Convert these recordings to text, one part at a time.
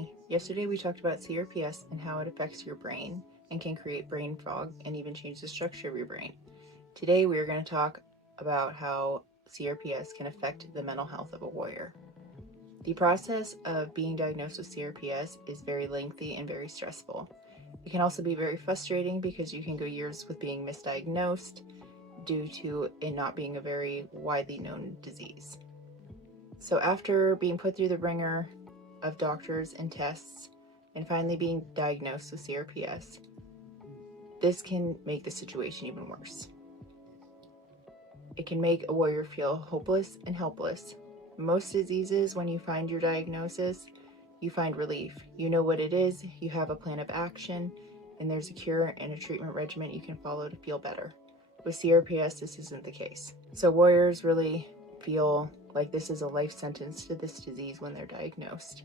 family. Yesterday we talked about CRPS and how it affects your brain and can create brain fog and even change the structure of your brain. Today we are going to talk about how CRPS can affect the mental health of a warrior. The process of being diagnosed with CRPS is very lengthy and very stressful. It can also be very frustrating because you can go years with being misdiagnosed due to it not being a very widely known disease. So after being put through the ringer of doctors and tests and finally being diagnosed with CRPS, this can make the situation even worse. It can make a warrior feel hopeless and helpless. Most diseases, when you find your diagnosis, you find relief. You know what it is, you have a plan of action, and there's a cure and a treatment regimen you can follow to feel better. With CRPS, this isn't the case. So warriors really feel like this is a life sentence to this disease when they're diagnosed.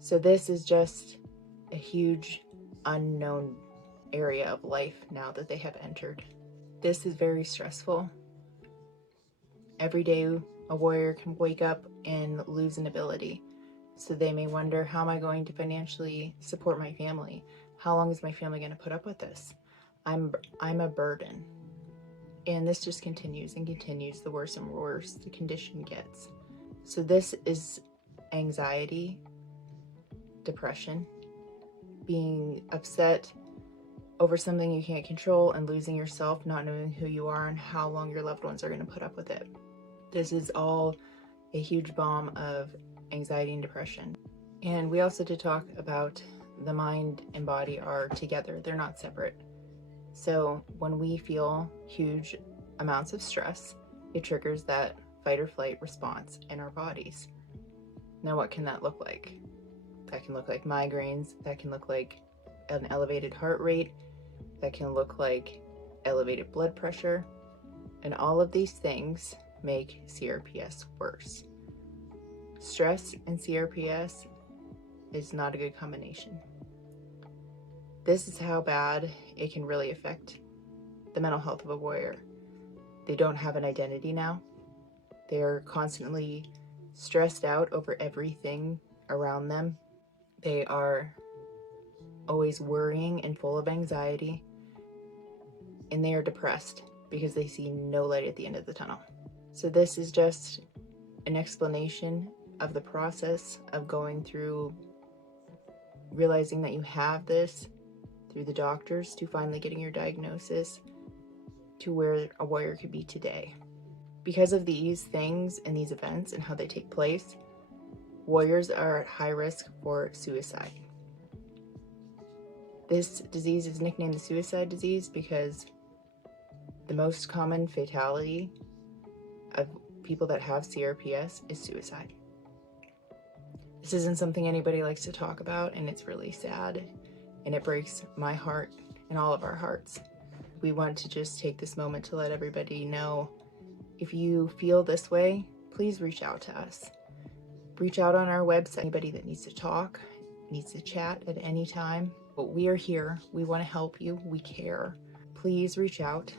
So this is just a huge unknown area of life now that they have entered. This is very stressful. Every day a warrior can wake up and lose an ability. So they may wonder, how am I going to financially support my family? How long is my family going to put up with this? I'm a burden. And this just continues and continues, the worse and worse the condition gets. So this is anxiety, depression, being upset over something you can't control and losing yourself, not knowing who you are and how long your loved ones are going to put up with it. This is all a huge bomb of anxiety and depression. And we also did talk about the mind and body are together, they're not separate. So when we feel huge amounts of stress, it triggers that fight or flight response in our bodies. Now, what can that look like? That can look like migraines, that can look like an elevated heart rate, that can look like elevated blood pressure, and all of these things make CRPS worse. Stress and CRPS is not a good combination. This is how bad it can really affect the mental health of a warrior. They don't have an identity now. They're constantly stressed out over everything around them. They are always worrying and full of anxiety, and they are depressed because they see no light at the end of the tunnel. So this is just an explanation of the process of going through realizing that you have this, through the doctors, to finally getting your diagnosis, to where a warrior could be today. Because of these things and these events and how they take place, warriors are at high risk for suicide. This disease is nicknamed the suicide disease because the most common fatality of people that have CRPS is suicide. This isn't something anybody likes to talk about, and it's really sad, and it breaks my heart and all of our hearts. We want to just take this moment to let everybody know, if you feel this way, please reach out to us. Reach out on our website. Anybody that needs to talk, needs to chat at any time. But we are here. We want to help you. We care. Please reach out.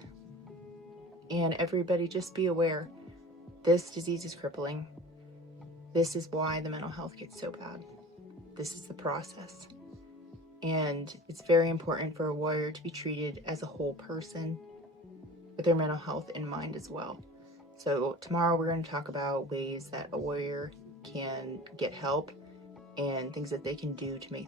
And everybody, just be aware, this disease is crippling. This is why the mental health gets so bad. This is the process. And it's very important for a warrior to be treated as a whole person with their mental health in mind as well. So tomorrow we're going to talk about ways that a warrior can get help and things that they can do to make